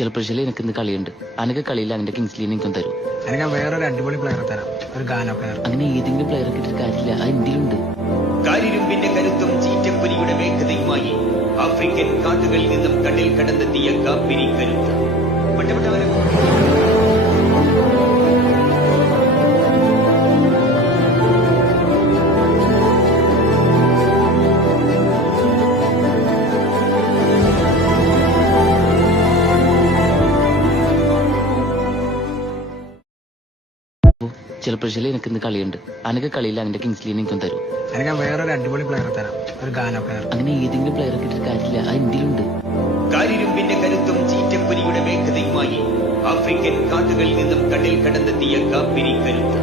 ചിലപ്പോൾ എനിക്ക് ഇന്ന് കളിയുണ്ട്. അനക്ക് കളിയില്ല, അതിന്റെ കിങ്സ്ലീൻ എനിക്കും തരും. എനിക്ക് വേറൊരു അടിപൊളി പ്ലെയർ തരാം, ഒരു ഗാനോ പ്ലെയർ. അങ്ങനെ ഏതെങ്കിലും പ്ലെയർ കിട്ടിയിട്ട് കാര്യമില്ല, അത് എന്തിലുണ്ട്. കാരിരുമ്പിന്റെ കരുത്തും ചീറ്റപ്പൊരിയുടെ വേഗതയുമായി ആഫ്രിക്കൻ കാട്ടുകളിൽ നിന്നും കടൽ കടന്നെത്തിയ കാപ്പിരി കരുത്ത്. ചിലപ്പോൾ എനിക്ക് ഇന്ന് കളിയുണ്ട്. അനക്ക് കളിയില്ല, അതിന്റെ കിങ്സ്ലീൻ എനിക്കും തരും. എനിക്ക് വേറൊരു അടിപൊളി പ്ലെയർ തരാം, ഒരു ഗാനോ പ്ലെയർ. അങ്ങനെ ഏതെങ്കിലും പ്ലെയർ കിട്ടിയിട്ട് കാര്യമില്ല, അത് എന്തിലുണ്ട്. കാരിരുമ്പിന്റെ കരുത്തും ചീറ്റപ്പൊരിയുടെ വേഗതയുമായി ആഫ്രിക്കൻ കാട്ടുകളിൽ നിന്നും കടൽ കടന്നെത്തിയ കാപ്പിരി കരുത്ത്.